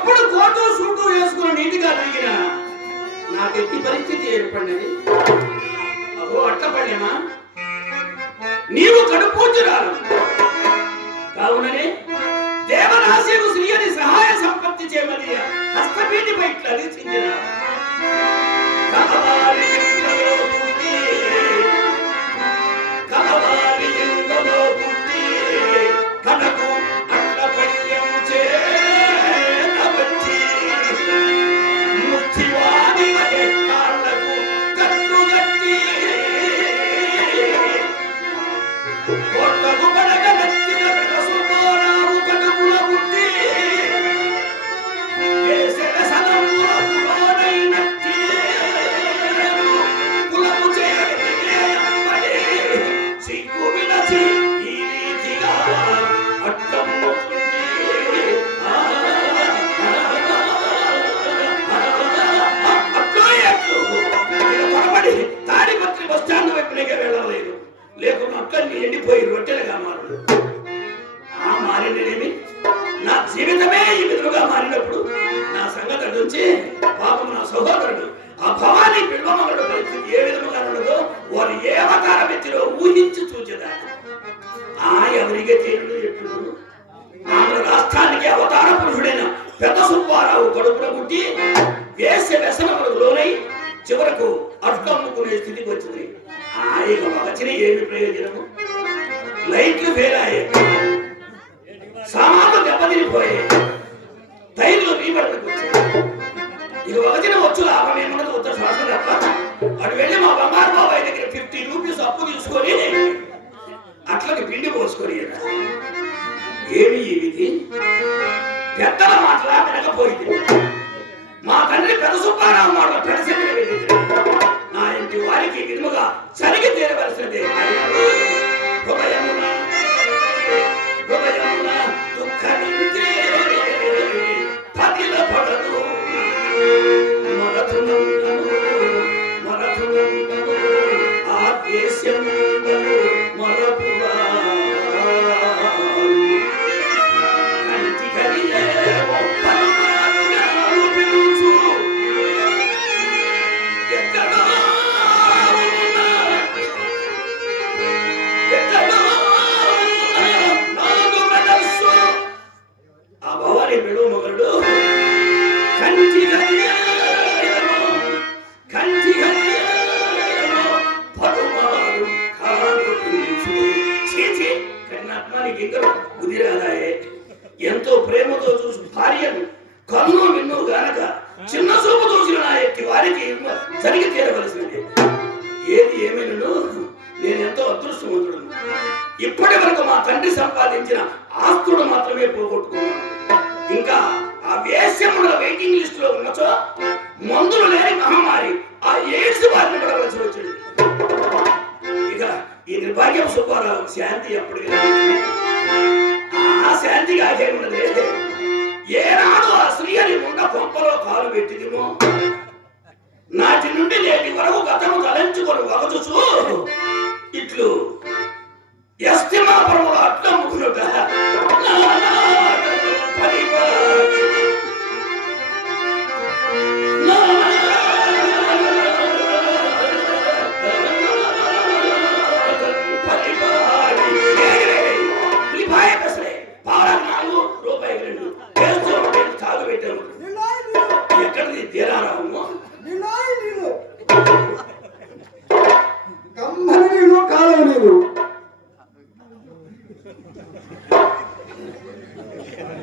ఒకప్పుడు coat suit వేసుకుని నీటిగా తిరిగిన నాకు ఎట్టి పరిస్థితి ఏర్పడినది? అగో అట్ల పడేమా నీవు కడుపూచురాలు కావుననే దేవరాశికు శ్రీయని సహాయ సంపత్తి చేయమని హస్తపీఠిపై ఇట్లా ఆయన ఏమి ప్రయోజనము? లైట్లు ఫెయిల్ అయ్యాయి సామాన్లు దెబ్బతినిపోయాయి టైర్లు రీబడకు ఇది ఇక వచ్చిన వచ్చు లాభం ఏమన్నది ఉత్తర శ్వాస తప్ప. అటు వెళ్ళి మా బంగారు బాబాయ్ దగ్గర ఫిఫ్టీ రూపీస్ అప్పు తీసుకొని అట్లకి పిండి పోసుకొని ఏమి ఈ విధి? పెద్దల మాటలా వినకపోయింది. మా తండ్రి పెద్ద సుబ్బారావు మాట పెడసెట్టిన వెళ్ళింది నా వారికి విధముగా జరిగి తీరవలసింది హృదయమున. హృదయమున. మహమ్మారి ఆ ఎయిడ్స్ బారిన పడవలసి వచ్చింది ఇక ఈ నిర్భాగ్యం సుబ్బారావు శాంతి ఎప్పుడు ఆ శాంతిగా ఉన్నది ఏనాడు ఆ స్త్రీని ఉన్న కొంపలో కాలు పెట్టిదిమో నాటి నుండి నేటి వరకు గతము తలంచుకొని వగచుచు ఇట్లు ఎస్తిమాపురములో అడ్డమ్ముకునుట నా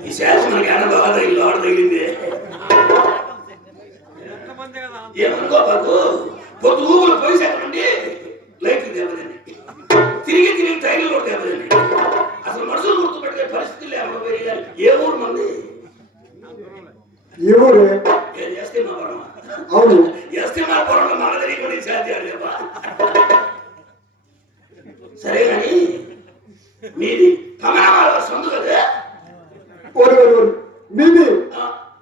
ఈ శేషం మనకి బాగా తగిలి లోడ తగిలింది. ఏమనుకో బాబు? పొద్దు ఊగులు పోయేసారండి లైట్లు దెబ్బతిని తిరిగి తిరిగి టైర్లు కూడా దెబ్బతిని అసలు మనుషులు గుర్తుపెట్టే పరిస్థితులు లేకుండా పెరిగారు ఏ ఊరు మంది ఏ ఊరు? ఏం చేస్తే మా పొలం అవును చేస్తే మా పొలంలో మన తెలియకుండా సాధ్యాలు సరే కానీ మీది కమలమాల సందు కదా? ఓరి మీది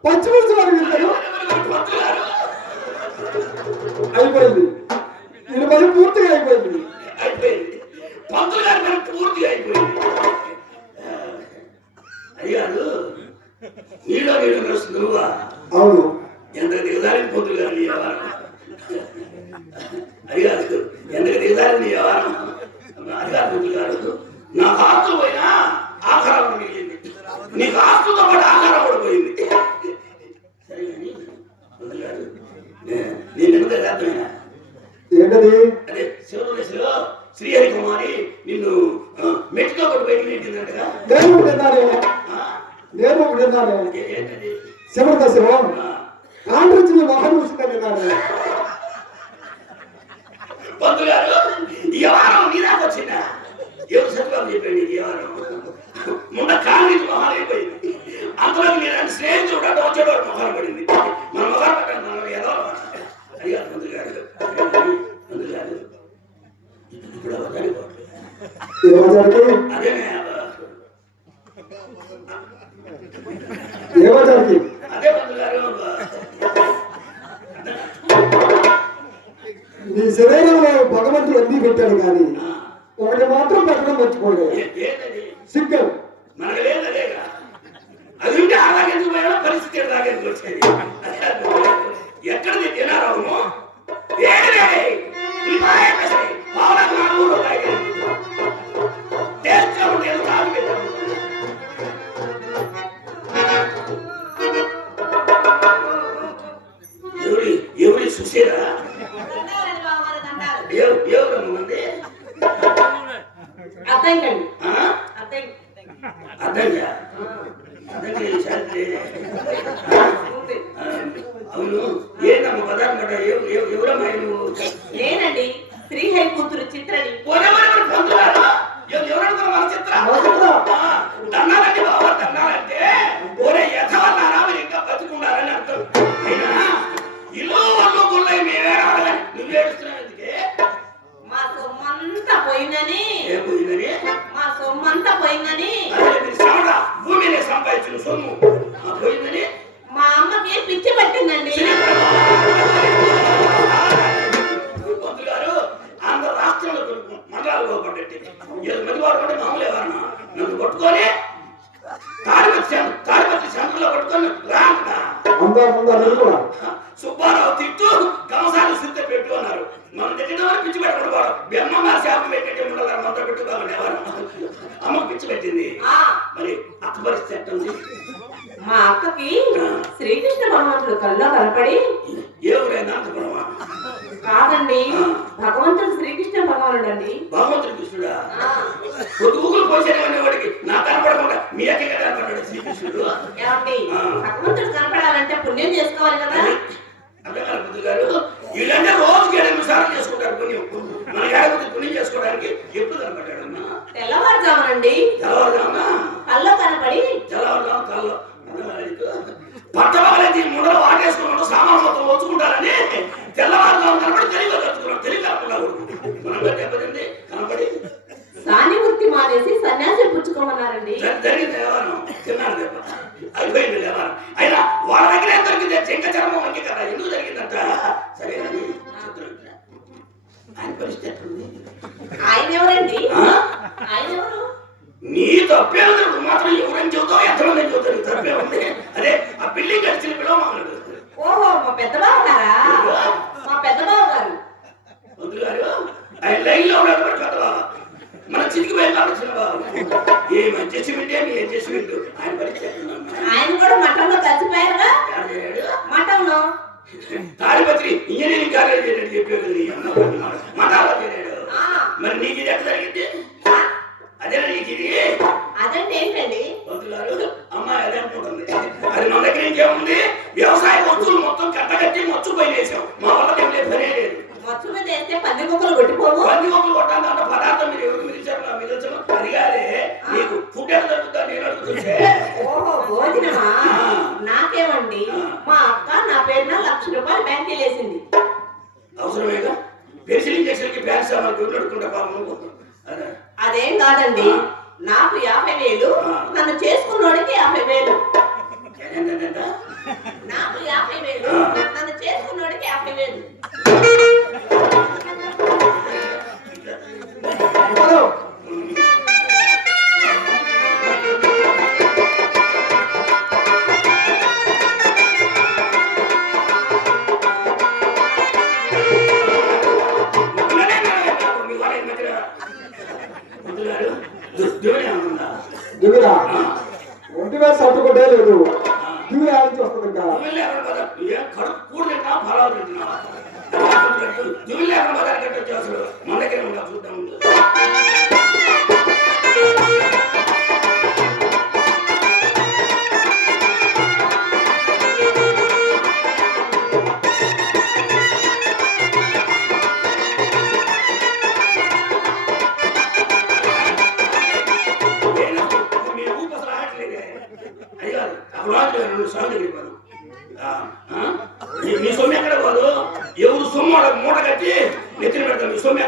పచ్చిమిర్చి వారి? అయిపోయింది ఇది పని పూర్తిగా అయిపోయింది. అయిపోయింది పంతులు గారి పూర్తిగా అయిపోయింది. అయ్యారు నీలో నీళ్ళు నడుస్తుంది నువ్వా అవును. ఎంత పంతులు గారు నీ వ్యవహారం అయ్యారు ఎంత దిగజారిన నీ వ్యవహారం పంతులు గారు నాకు ఆస్తులు పోయినా మిగిలింది నీకు ఆస్తులతో పాటు ఆహారం కూడా పోయింది ఏంటది? అదే శివదేశంలో శ్రీహరి కుమారి నిన్ను మెట్టుతో కూడా బయటికి నెట్టిందంటగా నేను ఒకటి విన్నానే. నేను ఒకటి విన్నానే. ఏంటది? శివత శివం. మొహం చూసిందని విన్నాను. పంతులు గారు ఈ ఎవరు చెప్పండి ఈ ముండ కాంగ్రెస్ మొహాలు అయిపోయింది. అందులో నేను స్నేహితుడు అంటే వచ్చేవాడు మొహాలు పడింది. మన మొహాలు పట్టాను మనం ఏదో అడిగారు పంతులు గారు పంతులు గారు ఇప్పుడు అదే అవును. ఏందమ్మ పదార్థం పడ్డ ఎవరమ్మా నువ్వు? నేనండి. శ్రీహరి కూతురు చిత్రని. దండాలంటే బాబా దండాలంటే ఒరే యథవన్నారా మీరు ఇంకా బతుకున్నారని అర్థం. అయినా ఇల్లు వాళ్ళు గుళ్ళై మేమే ఎందుకే? మా సొమ్మంతా పోయిందని. ఏ పోయిందని? సొమ్మంతా పోయిందని. భూమిని సంపాదించిన సొమ్ము. పోయిందని? మా అమ్మకి పిచ్చి పట్టిందండి? గారు ఆంధ్ర రాష్ట్రంలో మండలాలు పోబడ్డట్టు ఏడు మంది వాడు కూడా మామూలు ఎవరన్నా నన్ను పట్టుకొని తాడిపత్రి పట్టుకొని సుబ్బారావు తిట్టు గమసాలు సిద్ధ పెట్టు అన్నారు. మనం తిట్టడం వల్ల పిచ్చి పెట్టకూడదు వాడు? బెమ్మమ్మ శాపం పెట్టేటే ఉండదు మంత పెట్టుకోవాలి ఎవరు? అమ్మకు పిచ్చి పెట్టింది. మరి అత్త పరిస్థితి ఎట్ట ఉంది మా అక్కకి శ్రీకృష్ణ భగవంతుడు కల్లో కనపడి ఏ ఊరైనా అంతపురమా కాదండి భగవంతుడు శ్రీకృష్ణ భగవానుడు అండి భగవంతుడి కృష్ణుడా? పొద్దుగులు పోసేనే వాడికి. నా కనపడకుండా మీ అక్క కనపడ్డాడు శ్రీకృష్ణుడు? భగవంతుడు కనపడాలంటే పుణ్యం చేసుకోవాలి కదా. అర్థం కాదు బుద్ధు గారు. వీళ్ళంటే రోజుకి ఎనిమిది సార్లు చేసుకుంటారు పుణ్యం. మన ఏడాది పుణ్యం చేసుకోవడానికి ఎప్పుడు కనపడ్డాడమ్మా? తెల్లవారుజామునండి. తెల్లవారుజామున కల్లో కనపడి. తెల్లవారుజాము కల్లో. పట్టవాళ్ళకి ముండలు వాటేసుకున్నాడు సామాన్ మొత్తం వచ్చుకుంటారని తెల్లవారుజాము కనపడి తెలివిగా కలుసుకున్నాడు తెలివి కాకుండా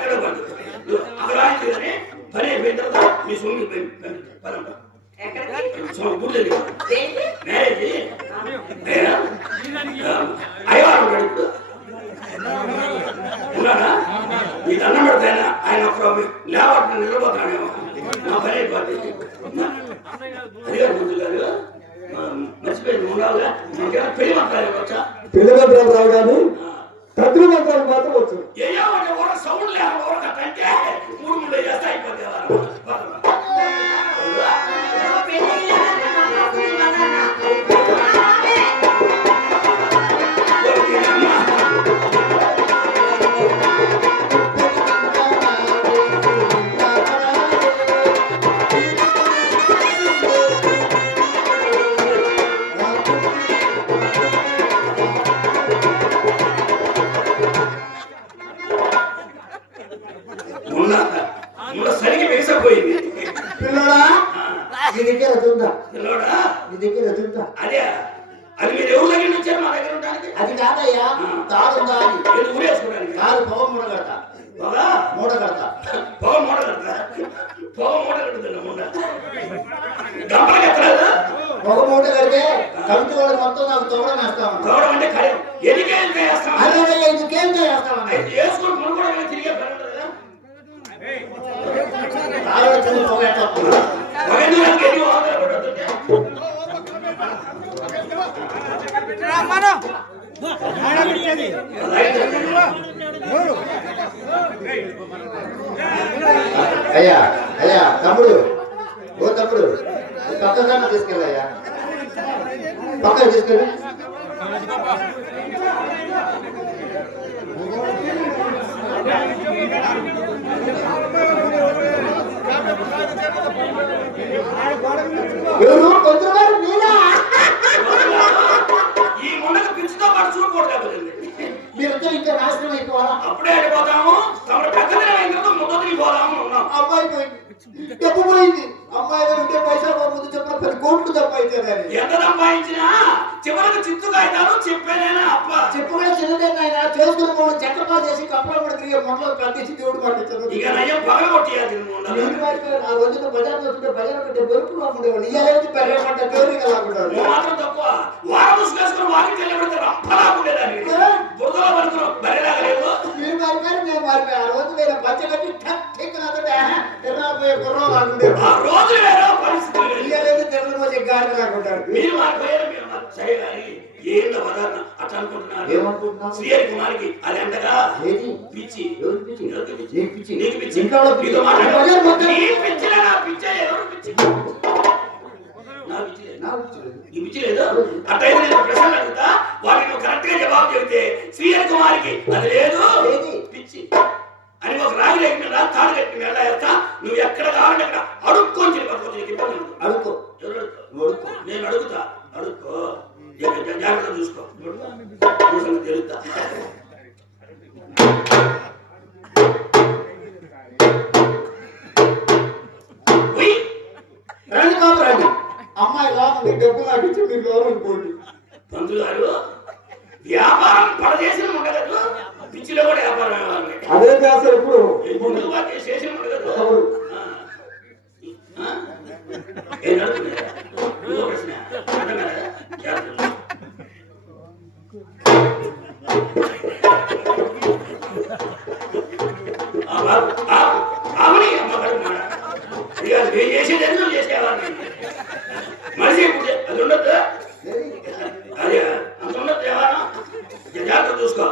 ఎక్కడ కానీ పని అయిపోయిన తర్వాత మీ. ఎక్కడికి సొమ్ము గుడి అయ్యా అయ్యా తమ్ముడు. ఓ తమ్ముడు ఈ పక్క కన్నా తీసుకెళ్ళయ్యా. పక్కన తీసుకెళ్ళి. ఎవరు? కొంచెం మీరంతా ఇంకా నాశనం అయిపోవాలా? అప్పుడే వెళ్ళిపోతాము. తమరు పెద్ద దినం అయిన తర్వాత ముందుకు పోదాము పోయింది. డబ్బు పోయింది. అమ్మాయి ఉంటే పైసా ముందు చెప్పిన పది కోట్లు తప్ప అయితే ఎంత సంపాదించినా చివరికి చిత్తు కాగితాలు చెప్పేనేనా అప్ప? చెప్పుకునే చిన్నదే ఆయన చేసుకున్న మూడు చేసి కప్పలు కూడా తిరిగి మొదలు ప్రతిష్ఠి దేవుడు పండించదు ఇక ఆ రోజున బజార్ వస్తుంటే బజార్ పెట్టే బరుపు ఉండేవాళ్ళు. ఇయ్యాలేది పెరగమంటే మాత్రం వారం ముసుగేసుకుని వారికి వెళ్ళబడితే రంపలా ఉండేదాన్ని. బురదలో పడుతున్నావు బరిలాగా లేవు. మీరు మారిపోయారు మేము ఆ రోజు వేరే బచ్చ కట్టి ఠక్ ఠిక్ నాతో ఎర్రపోయే గుర్రం రోజు వేరే. ఇయ్యాలేదు మీరు ఏందో పదార్థం అట్లా అనుకుంటున్నారు ఏమనుకుంటున్నావు? శ్రీహరి కుమార్కి అది ఎంతగా ఏది? పిచ్చి ఎవరు పిచ్చి? ఎవరికి పిచ్చి? నీకు పిచ్చి. నీకు పిచ్చి ఇంట్లో వాళ్ళ పిచ్చి. నీతో మాట్లాడు. బజార్ మొత్తం- నీ పిచ్చిలే నా పిచ్చే ఎవరు పిచ్చి నా పిచ్చి లేదు. నాకు పిచ్చి లేదు. నీ పిచ్చి లేదు అట్టయితే నేను ప్రశ్నలు అడుగుతా కరెక్ట్గా జవాబు చెబితే శ్రీహరి కుమార్కి అది లేదు? పిచ్చి అని ఒక రాగి రేఖ మీద తాడు కట్టి మీద వేస్తా నువ్వు ఎక్కడ కావాలంటే అక్కడ అడుక్కొని తిరిగి నీకు ఇబ్బంది. అడుక్కో. అడుక్కో? నేను అడుగుతా. అడుక్కో. జాగ్రత్త చూసుకో. నీ సంగతి తెలుస్తా ఉయ్, రండి బాబు రండి. అమ్మాయి లోపల డబ్బు నాకు ఇచ్చి మీరు లోపలికి పోండి. పంతులు గారు వ్యాపారం పడదేశం ఉండదు. పిచ్చిలో కూడా వ్యాపారం అదే చేస్తారు ఇప్పుడు ముందుకు ఉండదు అవును. ఆ? ఆ? ఏం నడుపుతున్నారా? ఇంకో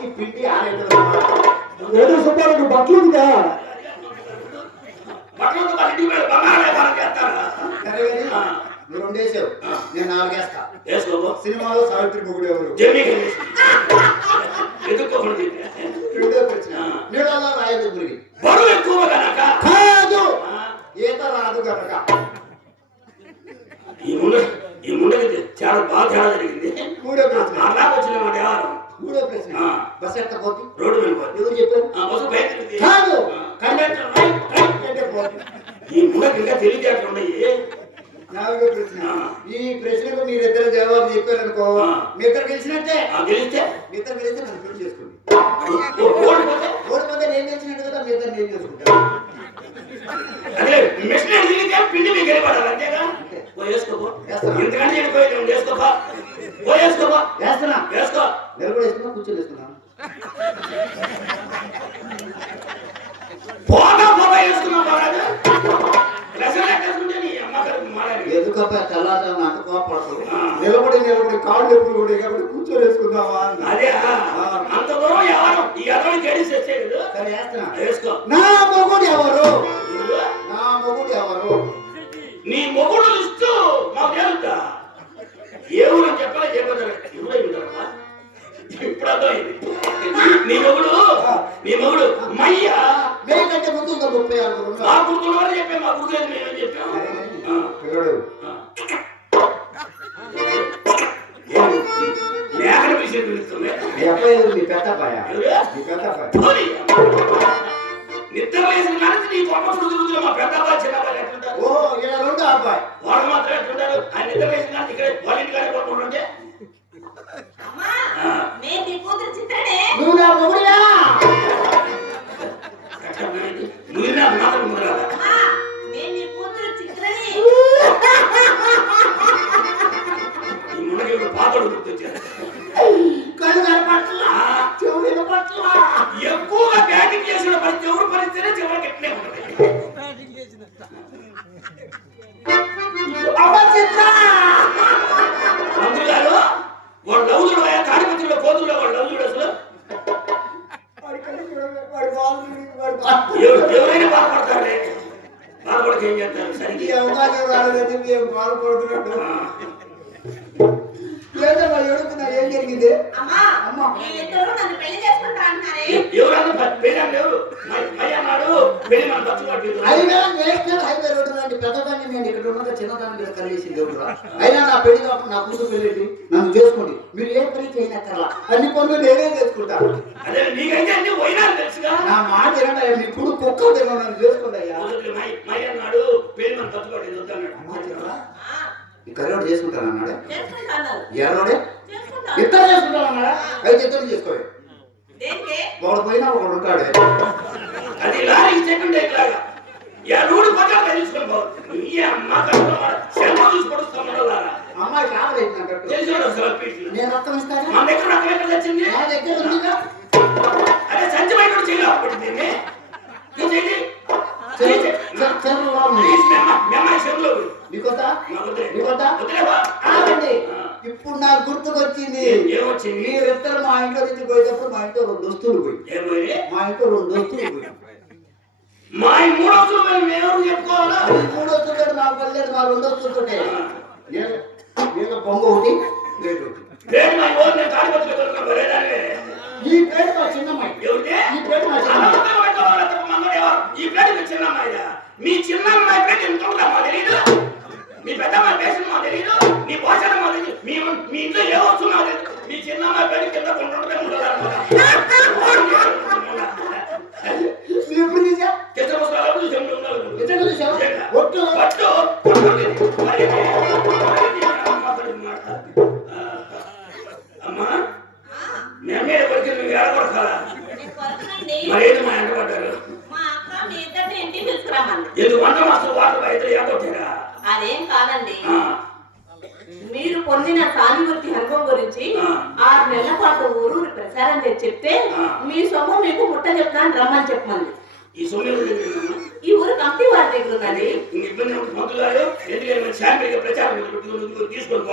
జారిచ్చి పిండి ఆరేయడం ఏదో సుబ్బారావు బట్టలు ఉందా కానీ ఆ. నువ్వు రెండేసావు నేను నాలుగేస్తా వేసుకోబో సినిమాలో సావిత్రి మొగుడు ఎవరు? ఎదుర్కోకూడదు రెండో ప్రశ్న. నీళ్ళలో బరువు ఎక్కువ కనుక కాదు. ఈత రాదు కనుక ఈ ముండ ఈ ముండకి చాలా బాగా తేడా జరిగింది. మూడో ప్రశ్న. అలా వచ్చిన మాట వ్యవహారం మూడో ప్రశ్న. బస్ పోతుంది? రోడ్డు వెళ్ళిపోతుంది ఎవరు చెప్పారు? ఆ బస్సు బయట. కాదు. కండక్టర్ అంటే పోతుంది ఈ ముండకి ఇంకా తెలివితేటలు ఉన్నాయి. నాలుగో ప్రశ్న. ఈ ప్రశ్నకు మీరిద్దరు జవాబు చెప్పారనుకో. మీ ఇద్దరు గెలిచినట్టే. గెలిస్తే? మీ ఇద్దరు గెలిస్తే నన్ను పెళ్ళి చేసుకోండి. ఓడిపోతే నేను గెలిచినట్టు కదా మీ ఇద్దరు నేను చేసుకుంటాను అదే మిషన్ తిరిగితే పిండి మీకు అంతేగా? వేసుకోపో. ఇంతకంటే వెళ్ళిపోయింది నువ్వు వేసుకోపా వేసుకోపా వేస్తున్నా. వేసుకో. నిలబడి వేసుకున్నా కూర్చొని వేసుకున్నా? ఎందుకబ్బా తెల్లారుజామున అంత కోపడతావు ఆ. నిలబడి నిలబడి కాళ్ళు ఎప్పుడు కూడా కాబట్టి కూర్చొని వేసుకుందామా అదే అంత దూరం ఎవరు? ఎవరు వచ్చేది సరే వేస్తున్నా. వేసుకో. నా మొగుడు ఎవరు? నా మొగుడు ఎవరు? నీ మొగుడు ఇస్తూ మాకు ఊరు అని చెప్పాలి? చెప్పారు ఎవరో ఇప్పుడు అర్థమైంది నీ మొగుడు నీ మొగుడు మయ్య మేకంటే ముందు ఇంకా ముప్పై ఆరు మా గుర్తులు కూడా చెప్పాం మా గుర్తులేదు మేమేం చెప్పాం ఆ, పిల్లడు పిలిచి పిలుస్తుంది మీ ఎవరు? మీ పెద్ద అబ్బాయ ఎవరు? మీ పెద్ద అబ్బాయి పోనీ. నిద్ర వేసిన కానీ నీ కొమ్మ చుడుతున్నా మా పెద్ద అబ్బాయి చిన్న అబ్బాయి ఎట్లుంటారు ఓ ఇలా రెండో అబ్బాయి మాత్రం ఎట్లుంటారు ఆయన నిద్ర ఇక్కడ వాళ్ళ ఇంటికాడే పడుకుంటుంటే అమ్మా ఆ. నేను నీ కూతురు చిత్రనే ఎవరైనా బాధపడతారులే. బాధపడక ఏం చేస్తారు? సరిగ్గా అవకాశం రాలేదని మేము బాధపడుతున్నట్టు ఎడుతున్నా ఏం జరిగింది? అమ్మా అమ్మా. వీళ్ళిద్దరూ నన్ను పెళ్ళి చేసుకుంటా అంటున్నారే. ఎవరన్నా పెళ్ళి అన్నాడు పెళ్ళి మనం నేషనల్ హైవే రోడ్డు లాంటి పెద్దదాన్ని నేను ఇక్కడ ఉన్నది చిన్నదాని మీద అయినా నా పెళ్ళి కాకుండా నా కూతురు పెళ్ళి నన్ను చేసుకోండి. మీరు ఏ పని చేయనక్కర్లా. అన్ని పనులు నేనే చేసుకుంటా. అదే నీకైతే అన్ని పోయినారు తెలుసుగా. నా మాట ఏంటంటే మీ కుడు కుక్క తిన్నా నన్ను చేసుకోండి అయ్యా. అన్నాడు పెళ్ళి మనం ఖర్చు పట్టింది కర్రోడు చేసుకుంటాను అన్నాడే ఎర్రోడే చేసుకుంటా ఇద్దరు చేసుకుంటాను. అన్నాడా అయితే ఇద్దరు చేసుకోవాలి దేనికి? వాడు పోయినా ఒకడు ఉంటాడే. అది లారీకి సెకండ్ లాగా యా రూడ్ పక్కన ఈ అమ్మ అమ్మాయి కావాలి నేను రక్తం ఇస్తాను? మన దగ్గర అక్కడ ఎక్కడ వచ్చింది నా దగ్గర ఉందిగా. రెండు వస్తువులు పోయి మా ఇంట్లో రెండు దోస్తులు పోయి మా మూడు వస్తువులు పోయి మేము చెప్పుకోవాలా? మూడు వస్తువులు నా పల్లెడు మా రెండు వస్తువులు నేను నేను ఒకటి? లేదు. ఈ పేరు మా చిన్నమ్మాయి. ఈ పేరు మా చిన్నమ్మాయి. ఈ పేరు మీ చిన్నమ్మాయి మీ చిన్నమ్మాయి పేరు ఎంత ఉంటుందా తెలీదు. మీ పెద్దమ్మాయి పేరు మాకు తెలీదు. మీ పోషణ మాకు తెలీదు. మీ ఇంట్లో ఏ వస్తున్నా తెలియదు நீ சின்னமா பேடி செல்ல கொண்டு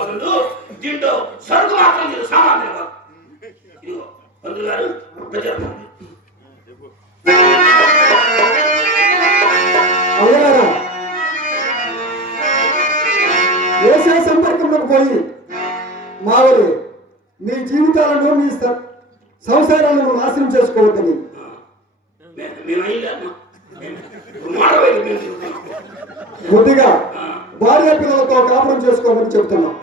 పోతుండు దీంట్లో సరుకు మాత్రం మీరు సామాన్ తినవాలి ఇదిగో గారు వ్యవసాయ సంపర్కంలోకి పోయి మావలు మీ జీవితాలను మీ సంసారాలను నాశనం చేసుకోవద్దని. కొద్దిగా భార్య పిల్లలతో కాపురం చేసుకోమని చెప్తున్నాం.